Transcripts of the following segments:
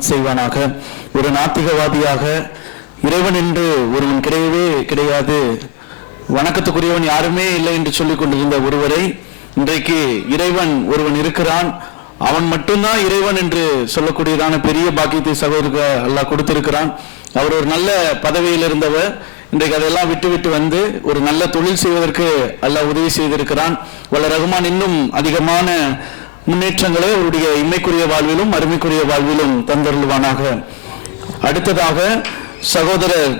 ரஹ்மத் செய்வானாக. ஒரு நாத்திகவாதியாக இறைவன் என்று ஒருவன் கிடையவே கிடையாது, வணக்கத்துக்குரியவன் யாருமே இல்லை என்று சொல்லிக் கொண்டிருந்த ஒருவரை இன்றைக்கு இறைவன் ஒருவன் இருக்கிறான், அவன் மட்டும்தான் இறைவன் என்று சொல்லக்கூடியதான பெரிய பாக்கியத்தை சகோதரருக்கு அல்லாஹ் கொடுத்திருக்கிறான். அவர் ஒரு நல்ல பதவியில் இருந்தவர், இன்றைக்கு அதெல்லாம் விட்டு வந்து ஒரு நல்ல தொழில் செய்வதற்கு அல்லாஹ் உதவி செய்திருக்கிறான். வல்ல ரஹ்மான் இன்னும் அதிகமான முன்னேற்றங்களை அவருடைய இம்மைக்குரிய வாழ்விலும் அருமைக்குரிய வாழ்விலும் தந்தருள்வானாக. அடுத்ததாக சகோதரர்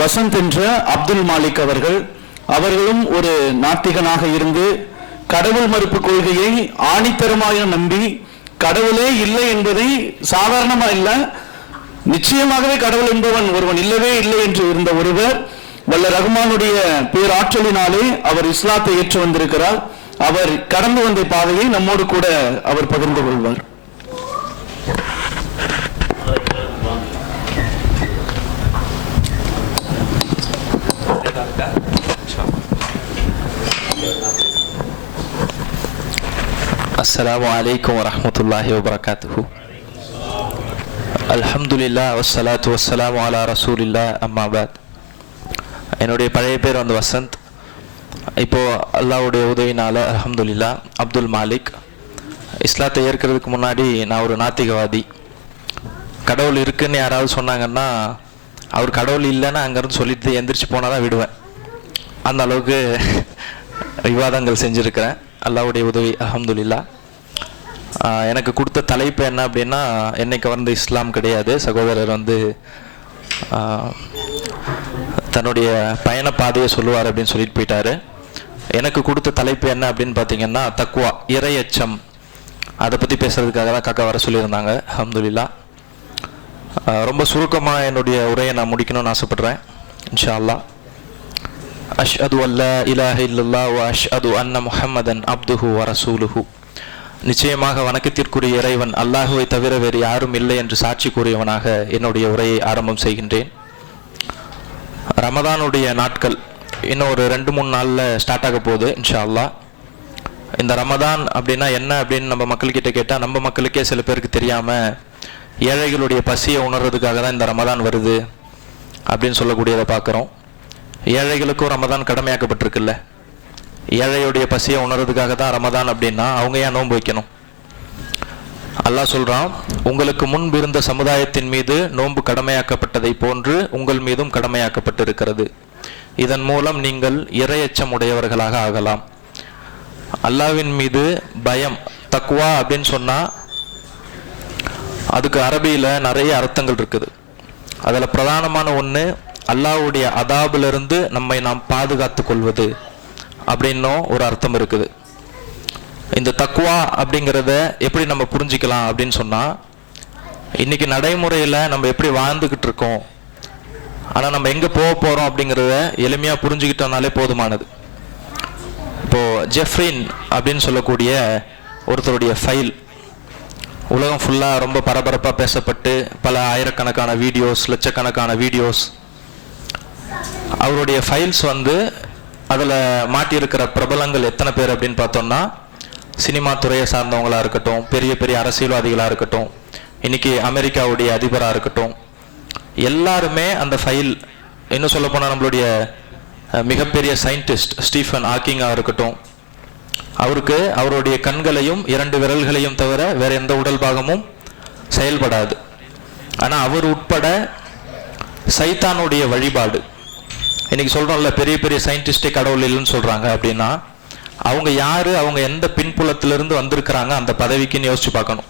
வசந்த் என்ற அப்துல் மாலிக் அவர்களும் ஒரு நாத்திகனாக இருந்து கடவுள் மறுப்பு கொள்கையை ஆணித்தரமாக நம்பி கடவுளே இல்லை என்பதை சாதாரணமா இல்லை, நிச்சயமாகவே கடவுள் என்பவன் ஒருவன் இல்லவே இல்லை என்று இருந்த ஒருவர் வல்ல ரஹ்மானுடைய பேராற்றலினாலே அவர் இஸ்லாத்தை ஏற்று வந்திருக்கிறார். அவர் கடந்து வந்த பாதையை நம்மோடு கூட அவர் பகிர்ந்து கொள்வார். அஸ்ஸலாமு அலைக்கும் வரஹ்மத்துல்லாஹி வபரகாத்துஹு. அல்ஹம்துலில்லாஹ் வஸ்ஸலாத்து வஸ்ஸலாமு அலா ரசூலில்லாஹ் அம்மா பாத். என்னுடைய பழைய பேர் வந்து வசந்த். இப்போது அல்லாஹ்வுடைய உதவினால் அல்ஹம்துலில்லாஹ் அப்துல் மாலிக். இஸ்லாத்தை ஏற்கிறதுக்கு முன்னாடி நான் ஒரு நாத்திகவாதி. கடவுள் இருக்குன்னு யாராவது சொன்னாங்கன்னா அவர் கடவுள் இல்லைன்னு அங்கேருந்து சொல்லிட்டு எந்திரிச்சு போனால் தான் விடுவேன். அந்த அளவுக்கு விவாதங்கள் செஞ்சுருக்கிறேன். அல்லாஹ்வுடைய உதவி அல்ஹம்துலில்லாஹ். எனக்கு கொடுத்த தலைப்பு என்ன அப்படின்னா, என்னைக்கு வந்து இஸ்லாம் கிடையாது, சகோதரர் வந்து தன்னுடைய பயண பாதையை சொல்லுவார் அப்படின்னு சொல்லிட்டு போயிட்டாரு. எனக்கு கொடுத்த தலைப்பு என்ன அப்படின்னு பார்த்தீங்கன்னா தக்வா, இறையச்சம். அதை பற்றி பேசுறதுக்காக தான் காக்கா வர சொல்லியிருந்தாங்க. அல்ஹம்துலில்லாஹ். ரொம்ப சுருக்கமாக என்னுடைய உரையை நான் முடிக்கணும்னு ஆசைப்படுறேன் இன்ஷா அல்லாஹ். அஷ்ஹது அல்லா இலாஹ இல்லல்லாஹ் வ அஷ்ஹது அன்ன முஹம்மதன் அப்துஹு வ ரசூலுஹு. நிச்சயமாக வணக்கத்திற்குரிய இறைவன் அல்லாஹுவை தவிர வேறு யாரும் இல்லை என்று சாட்சி கூறியவனாக என்னுடைய உரையை ஆரம்பம் செய்கின்றேன். ரமதானுடைய நாட்கள் இன்னும் ஒரு 2-3 நாளில் ஸ்டார்ட் ஆக போகுது இன்ஷா அல்லாஹ். இந்த ரமதான் அப்படின்னா என்ன அப்படின்னு நம்ம மக்கள்கிட்ட கேட்டால் நம்ம மக்களுக்கே சில பேருக்கு தெரியாமல் ஏழைகளுடைய பசியை உணர்றதுக்காக தான் இந்த ரமதான் வருது அப்படின்னு சொல்லக்கூடியதை பார்க்குறோம். ஏழைகளுக்கும் ரமதான் கடமையாக்கப்பட்டிருக்குல்ல. ஏழையுடைய பசியை உணர்றதுக்காக தான் ரமதான் அப்படின்னா அவங்க ஏன் நோன்பு வைக்கணும்? அல்லாஹ் சொல்றான், உங்களுக்கு முன்பு இருந்த சமுதாயத்தின் மீது நோன்பு கடமையாக்கப்பட்டதை போன்று உங்கள் மீதும் கடமையாக்கப்பட்டிருக்கிறது. இதன் மூலம் நீங்கள் இறையச்சம் உடையவர்களாக ஆகலாம். அல்லாஹ்வின் மீது பயம், தக்வா அப்படின்னு சொன்னா அதுக்கு அரபியில நிறைய அர்த்தங்கள் இருக்குது. அதில் பிரதானமான ஒன்று அல்லாஹ்வுடைய அதாபிலிருந்து நம்மை நாம் பாதுகாத்து கொள்வது அப்படின்னும் ஒரு அர்த்தம் இருக்குது. இந்த தக்வா அப்படிங்கிறத எப்படி நம்ம புரிஞ்சிக்கலாம் அப்படின்னு சொன்னால், இன்னைக்கு நடைமுறையில் நம்ம எப்படி வாழ்ந்துக்கிட்டு இருக்கோம், ஆனால் நம்ம எங்கே போக போகிறோம் அப்படிங்கிறத எளிமையாக புரிஞ்சுக்கிட்டோம்னாலே போதுமானது. இப்போது ஜெஃப்ரின் அப்படின்னு சொல்லக்கூடிய ஒருத்தருடைய ஃபைல் உலகம் ஃபுல்லாக ரொம்ப பரபரப்பாக பேசப்பட்டு பல ஆயிரக்கணக்கான வீடியோஸ், லட்சக்கணக்கான வீடியோஸ், அவருடைய ஃபைல்ஸ் வந்து அதில் மாட்டியிருக்கிற பிரபலங்கள் எத்தனை பேர் அப்படின்னு பார்த்தோம்னா, சினிமா துறையை சார்ந்தவங்களாக இருக்கட்டும், பெரிய பெரிய அரசியல்வாதிகளாக இருக்கட்டும், இன்றைக்கி அமெரிக்காவுடைய அதிபராக இருக்கட்டும், எல்லாருமே அந்த ஃபைல், இன்னும் சொல்லப்போனால் நம்மளுடைய மிகப்பெரிய சயின்டிஸ்ட் ஸ்டீஃபன் ஹாக்கிங்காக இருக்கட்டும், அவருக்கு அவருடைய கண்களையும் 2 விரல்களையும் தவிர வேறு எந்த உடல் பாகமும் செயல்படாது. ஆனால் அவர் உட்பட சைத்தானுடைய வழிபாடு, இன்னைக்கு சொல்கிறோம்ல பெரிய பெரிய சயின்டிஸ்டே கடவுள் இல்லைன்னு சொல்கிறாங்க அப்படின்னா அவங்க யார், அவங்க எந்த பின்புலத்திலிருந்து வந்திருக்கிறாங்க அந்த பதவிக்குன்னு யோசிச்சு பார்க்கணும்.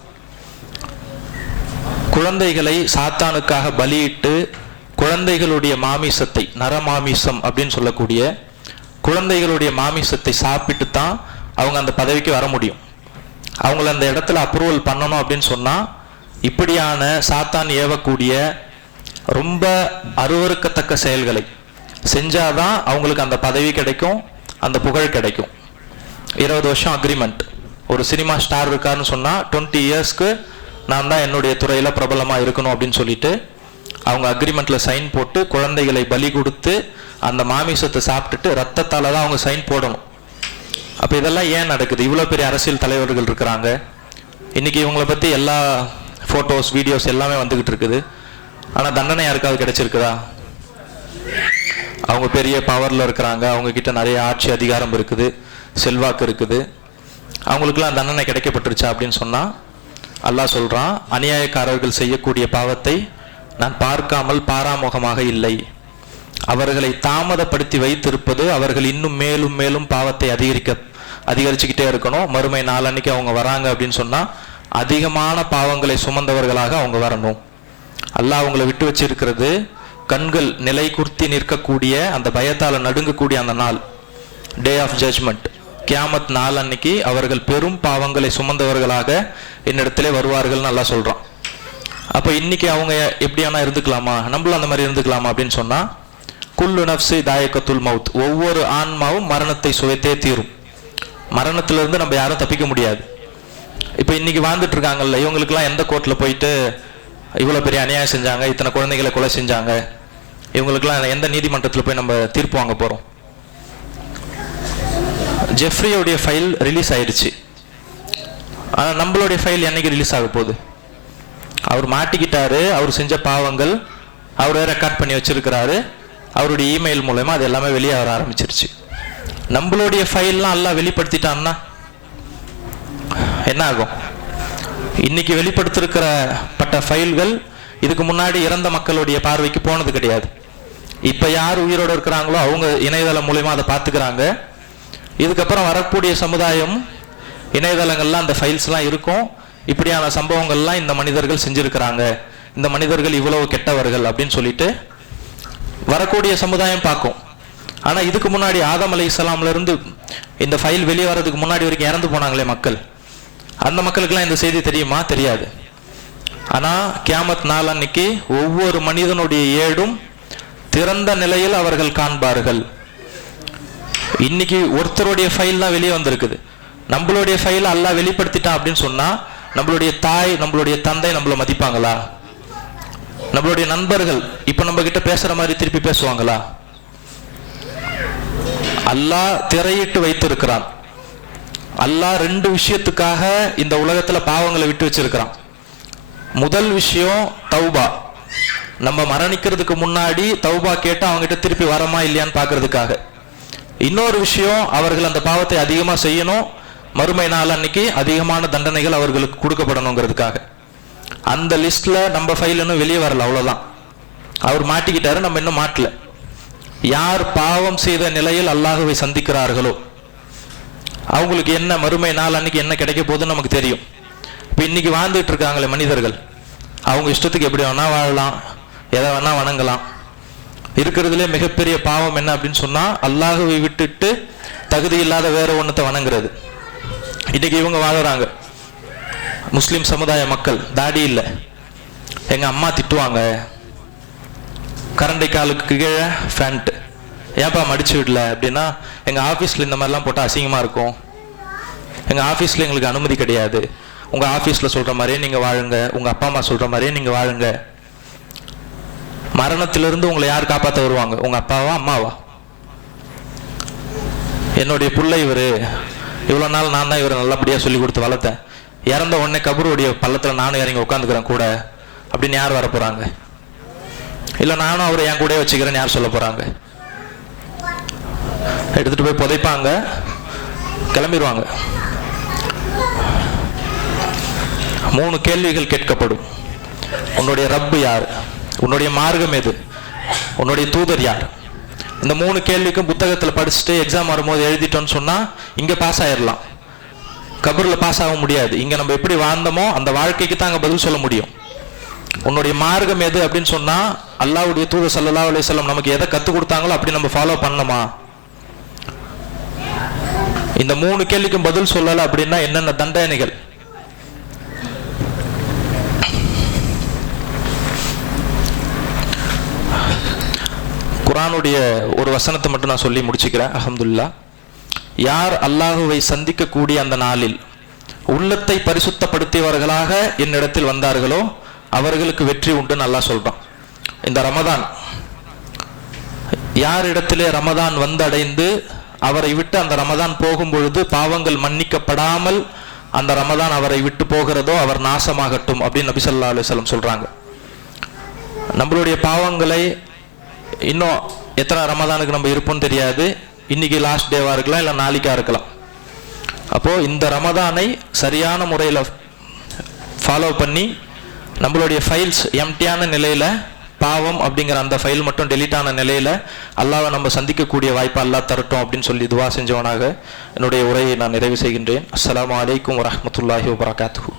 குழந்தைகளை சாத்தானுக்காக பலியிட்டு குழந்தைகளுடைய மாமிசத்தை, நரமாமிசம் அப்படின்னு சொல்லக்கூடிய குழந்தைகளுடைய மாமிசத்தை சாப்பிட்டு தான் அவங்க அந்த பதவிக்கு வர முடியும். அவங்கள அந்த இடத்துல அப்ரூவல் பண்ணணும் அப்படின்னு சொன்னால் இப்படியான சாத்தான் ஏவக்கூடிய ரொம்ப அருவருக்கத்தக்க செயல்களை செஞ்சாதான் அவங்களுக்கு அந்த பதவி கிடைக்கும், அந்த புகழ் கிடைக்கும். 20 வருஷம் அக்ரிமெண்ட். ஒரு சினிமா ஸ்டார் இருக்காருன்னு சொன்னால் 20 இயர்ஸ்க்கு நான் தான் என்னுடைய துறையில் பிரபலமாக இருக்கணும் அப்படின்னு சொல்லிட்டு அவங்க அக்ரிமெண்ட்டில் சைன் போட்டு குழந்தைகளை பலி கொடுத்து அந்த மாமிசத்தை சாப்பிட்டுட்டு ரத்தத்தால் தான் அவங்க சைன் போடணும். அப்போ இதெல்லாம் ஏன் நடக்குது? இவ்வளோ பெரிய அரசியல் தலைவர்கள் இருக்கிறாங்க. இன்றைக்கி இவங்களை பற்றி எல்லா ஃபோட்டோஸ், வீடியோஸ் எல்லாமே வந்துக்கிட்டு இருக்குது. ஆனால் தண்டனை யாருக்காவது கிடைச்சிருக்குதா? அவங்க பெரிய பவரில் இருக்கிறாங்க, அவங்கக்கிட்ட நிறைய ஆட்சி அதிகாரம் இருக்குது, செல்வாக்கு இருக்குது, அவங்களுக்குலாம் தண்டனை கிடைக்கப்பட்டுருச்சா அப்படின்னு சொன்னால் அல்லாஹ் சொல்கிறான், அநியாயக்காரர்கள் செய்யக்கூடிய பாவத்தை நான் பார்க்காமல் பாராமுகமாக இல்லை. அவர்களை தாமதப்படுத்தி வைத்திருப்பது அவர்கள் இன்னும் மேலும் மேலும் பாவத்தை அதிகரிச்சுக்கிட்டே இருக்கணும். மறுமை நாளன்னைக்கு அவங்க வராங்க அப்படின்னு சொன்னால் அதிகமான பாவங்களை சுமந்தவர்களாக அவங்க வரணும். அல்லாஹ் அவங்களை விட்டு வச்சிருக்கிறது கண்கள் நிலை குர்த்தி நிற்கக்கூடிய, அந்த பயத்தால் நடுங்கக்கூடிய அந்த நாள், டே ஆஃப் ஜட்ஜ்மெண்ட், கியாமத் நாள் அன்னைக்கு அவர்கள் பெரும் பாவங்களை சுமந்தவர்களாக என்னிடத்திலே வருவார்கள் நல்லா சொல்றான். அப்ப இன்னைக்கு அவங்க எப்படியானா இருந்துக்கலாமா, நம்மளும் அந்த மாதிரி இருந்துக்கலாமா அப்படின்னு சொன்னா, குல்லு நஃப்ஸி தாயக்கத்துல் மவுத், ஒவ்வொரு ஆன்மாவும் மரணத்தை சுவைத்தே தீரும். மரணத்திலிருந்து நம்ம யாரும் தப்பிக்க முடியாது. இப்ப இன்னைக்கு வாழ்ந்துட்டு இருக்காங்கல்ல, இவங்களுக்கெல்லாம் எந்த கோர்ட்ல போயிட்டு இவ்வளவு பெரிய அநியாயம் செஞ்சாங்க, இத்தனை குழந்தைகளை கொலை செஞ்சாங்க, இவங்களுக்கெல்லாம் எந்த நீதிமன்றத்தில் போய் நம்ம தீர்ப்பு வாங்க போறோம்? ஜெஃப்ரியோடைய ஃபைல் ரிலீஸ் ஆயிடுச்சு. ஆனால் நம்மளுடைய ஃபைல் என்னைக்கு ரிலீஸ் ஆக போகுது? அவர் மாட்டிக்கிட்டாரு, அவர் செஞ்ச பாவங்கள் அவரே ரெக்கார்ட் பண்ணி வச்சிருக்கிறாரு, அவருடைய இமெயில் மூலமா அது எல்லாமே வெளியே வர ஆரம்பிச்சிருச்சு. நம்மளுடைய ஃபைல்லாம் எல்லாம் வெளிப்படுத்திட்டான்னா என்ன ஆகும்? இன்னைக்கு வெளிப்படுத்திருக்கிறப்பட்ட ஃபைல்கள் இதுக்கு முன்னாடி இறந்த மக்களுடைய பார்வைக்கு போனது கிடையாது. இப்ப யார் உயிரோடு இருக்கிறாங்களோ அவங்க இணையதளம் மூலமா அதை பார்த்துக்கிறாங்க. இதுக்கப்புறம் வரக்கூடிய சமுதாயம் இணையதளங்கள்லாம் அந்த ஃபைல்ஸ்லாம் இருக்கும். இப்படியான சம்பவங்கள்லாம் இந்த மனிதர்கள் செஞ்சிருக்கிறாங்க, இந்த மனிதர்கள் இவ்வளவு கெட்டவர்கள் அப்படின்னு சொல்லிட்டு வரக்கூடிய சமுதாயம் பார்க்கும். ஆனா இதுக்கு முன்னாடி ஆதம் அலைஹிஸ்ஸலாம்ல இருந்து இந்த ஃபைல் வெளியே வர்றதுக்கு முன்னாடி வரைக்கும் இறந்து போனாங்களே மக்கள், அந்த மக்களுக்கெல்லாம் இந்த செய்தி தெரியுமா? தெரியாது. ஆனா கியாமத் நாள் அன்னைக்கு ஒவ்வொரு மனிதனுடைய ஏடும் திறந்த நிலையில் அவர்கள் காண்பார்கள். இன்னைக்கு ஒருத்தருடைய ஃபைல் தான் வெளியே வந்திருக்குது. நம்மளுடைய ஃபைல் அல்லாஹ் வெளிப்படுத்திட்டான் அப்படின்னு சொன்னா நம்மளுடைய தாய், நம்மளுடைய தந்தை நம்மள மதிப்பாங்களா? நம்மளுடைய நண்பர்கள் இப்ப நம்ம கிட்ட பேசுற மாதிரி திருப்பி பேசுவாங்களா? அல்லாஹ் திரையிட்டு வைத்திருக்கிறான். அல்லாஹ் ரெண்டு விஷயத்துக்காக இந்த உலகத்துல பாவங்களை விட்டு வச்சிருக்கிறான். முதல் விஷயம் தௌபா, நம்ம மரணிக்கிறதுக்கு முன்னாடி தௌபா கேட்டு அவங்க கிட்ட திருப்பி வரமா இல்லையான்னு பாக்குறதுக்காக. இன்னொரு விஷயம், அவர்கள் அந்த பாவத்தை அதிகமா செய்யணும், மறுமை நாள் அன்னைக்கு அதிகமான தண்டனைகள் அவர்களுக்கு கொடுக்கப்படணுங்கிறதுக்காக. அந்த லிஸ்ட்ல நம்ம ஃபைல் இன்னும் வெளியே வரல, அவ்வளவுதான். அவர் மாட்டிக்கிட்டாரு, நம்ம இன்னும் மாட்டல. யார் பாவம் செய்த நிலையில் அல்லாஹுவை சந்திக்கிறார்களோ அவங்களுக்கு என்ன மறுமை நாள் அன்னைக்கு என்ன கிடைக்க போகுதுன்னு நமக்கு தெரியும். இப்ப இன்னைக்கு வாழ்ந்துட்டு இருக்காங்களே மனிதர்கள், அவங்க இஷ்டத்துக்கு எப்படி வேணா வாழலாம், எதை வேணா வணங்கலாம். இருக்கிறதுலே மிகப்பெரிய பாவம் என்ன அப்படின்னு சொன்னா அல்லாஹுவை விட்டுட்டு தகுதி இல்லாத வேற ஒன்னத்தை வணங்குறது. இன்னைக்கு இவங்க வாழறாங்க, முஸ்லிம் சமுதாய மக்கள், தாடி இல்லை, எங்க அம்மா திட்டுவாங்க, கரண்டை காலுக்கு கீழே ஃபேண்ட், ஏன்பா மடிச்சு விடல அப்படின்னா, எங்க ஆபீஸ்ல இந்த மாதிரிலாம் போட்டா அசிங்கமா இருக்கும், எங்க ஆபீஸ்ல எங்களுக்கு அனுமதி கிடையாது, உங்க ஆபீஸ்ல சொல்ற மாதிரியே நீங்க வாழுங்க, உங்க அப்பா அம்மா சொல்ற மாதிரியே நீங்க வாழுங்க. மரணத்திலிருந்து உங்களை யார் காப்பாற்ற வருவாங்க? உங்க அப்பாவா அம்மாவா? என்னுடைய புள்ள இவரு, இவ்வளவு நாள் நான் தான் இவரை நல்லபடியா சொல்லி கொடுத்து வளர்த்தேன், இறந்த உடனே கபருடைய பள்ளத்துல நானும் இறங்கி உட்காந்துக்கிறேன் கூட அப்படின்னு யார் வர போறாங்க? இல்ல நானும் அவரை என் கூட வச்சுக்கிறேன்னு யார் சொல்ல போறாங்க? எடுத்துட்டு போய் புதைப்பாங்க, கிளம்பிடுவாங்க. 3 கேள்விகள் கேட்கப்படும். உன்னுடைய ரப்பு யார்? உன்னுடைய மார்க்கம் எது? உன்னுடைய தூதர் யார்? இந்த 3 கேள்விக்கும் புத்தகத்தில் படிச்சுட்டு எக்ஸாம் வரும்போது எழுதிட்டோன்னு சொன்னா இங்க பாஸ் ஆயிடலாம், கபர்ல பாஸ் ஆக முடியாது. இங்க நம்ம எப்படி வாழ்ந்தோமோ அந்த வாழ்க்கைக்கு தான் அங்க பதில் சொல்ல முடியும். உன்னுடைய மார்க்கம் எது அப்படின்னு சொன்னா அல்லாஹ்வுடைய தூதர் ஸல்லல்லாஹு அலைஹி வஸல்லம் நமக்கு எதை கற்றுக் கொடுத்தாங்களோ அப்படி நம்ம ஃபாலோ பண்ணணுமா? இந்த 3 கேள்விக்கும் பதில் சொல்லல அப்படின்னா என்னென்ன தண்டனைகள்? குர்ஆனுடைய ஒரு வசனத்தை மட்டும் நான் சொல்லி முடிச்சுக்கிறேன். அல்ஹம்துலில்லாஹ். யார் அல்லாஹுவை சந்திக்கக்கூடிய அந்த நாளில் உள்ளத்தை பரிசுத்தப்படுத்தியவர்களாக என்னிடத்தில் வந்தார்களோ அவர்களுக்கு வெற்றி உண்டுன்னு அல்லாஹ் சொல்றான். இந்த ரமதான், யார் இடத்திலே ரமதான் வந்தடைந்து அவரை விட்டு அந்த ரமதான் போகும் பொழுது பாவங்கள் மன்னிக்கப்படாமல் அந்த ரமதான் அவரை விட்டு போகிறதோ அவர் நாசமாகட்டும் அப்படின்னு நபி ஸல்லல்லாஹு அலைஹி வஸல்லம் சொல்றாங்க. நம்மளுடைய பாவங்களை இன்னும் எத்தனை ரமதானுக்கு நம்ம இருப்போம்னு தெரியாது. இன்னைக்கு லாஸ்ட் டேவா இருக்கலாம், இல்லை நாளைக்கா இருக்கலாம். அப்போ இந்த ரமதானை சரியான முறையில் ஃபாலோ பண்ணி நம்மளுடைய ஃபைல்ஸ் எம்டியான நிலையில, பாவம் அப்படிங்கிற அந்த ஃபைல் மட்டும் டெலீட் ஆன நிலையில அல்லாஹ்வை நம்ம சந்திக்கக்கூடிய வாய்ப்பை அல்லாஹ் தரட்டும் அப்படின்னு சொல்லி துவா செஞ்சவனாக என்னுடைய உரையை நான் நிறைவு செய்கின்றேன். அஸ்ஸலாமு அலைக்கும் வரஹ்மத்துல்லாஹி வபரகாத்துஹு.